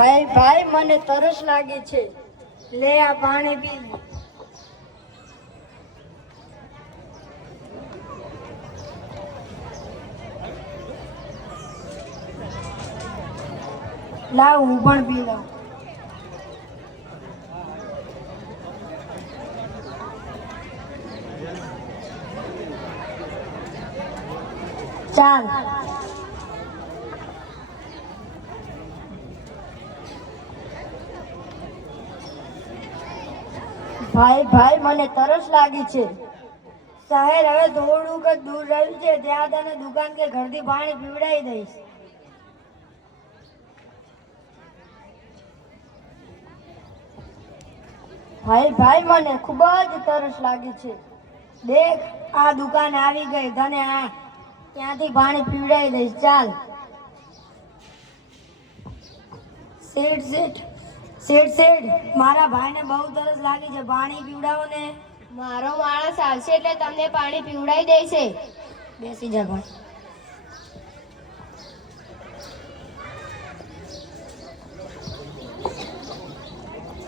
ભાઈ ભાઈ મને તરસ લાગી છે, લે આ પાણી પી. લાવ હું પણ પી લઉં. ચાલ ભાઈ ભાઈ મને તરસ લાગી છે. શહેર હવે થોડુંક જ દૂર રહ્યું છે, ત્યાં તને દુકાન કે ઘરથી પાણી પીવડાવી દઈશ. ભાઈ ભાઈ મને ખૂબ જ તરસ લાગી છે. દેખ આ દુકાન આવી ગઈ, તને આ ત્યાંથી પાણી પીવડાવી દઈશ. ચાલ. શેઠ શેઠ શેઠ શેઠ મારા ભાઈને બહુ તરસ લાગી છે, પાણી પીવડાવો ને. મારો માણસ આવશે એટલે તમને પાણી પીવડાવી દેશે. બેસી જા ભાઈ.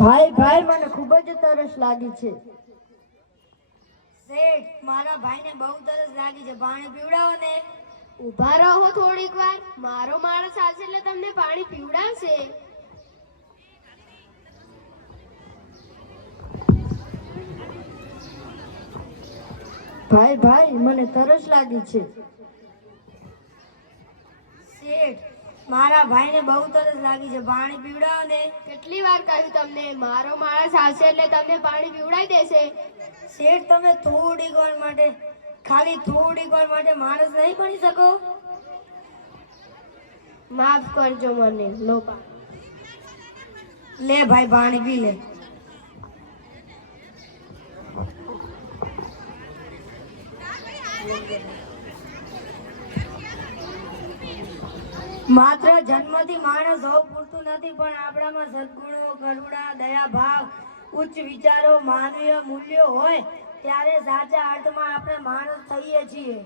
ભાઈ ભાઈ મને ખૂબ જ તરસ લાગી છે. શેઠ મારા ભાઈને બહુ તરસ લાગી છે, પાણી પીવડાવો ને. ઊભા રહો થોડીક વાર, મારો માણસ આવશે એટલે તમને પાણી પીવડાવશે. ભાઈ ભાઈ મને તરસ લાગી છે. શેઠ મારા ભાઈને બહુ તરસ લાગી છે, પાણી પીવડાવો ને. કેટલી વાર કહ્યું તમને, મારો માણસ આવશે એટલે તમને પાણી પીવડાવી દેશે. શેઠ તમે થોડીક વાર માટે, ખાલી થોડીક વાર માટે માણસ નહીં બની શકો? માફ કરજો મને. લો લે ભાઈ પાણી પી લે. માત્ર જન્મથી માણસ હોવું પૂરતું નથી, પણ આપણામાં સદગુણો, કરુણા, દયા ભાવ, ઉચ્ચ વિચારો, માનવીય મૂલ્યો હોય ત્યારે સાચા અર્થમાં આપણે માણસ થઈએ છીએ.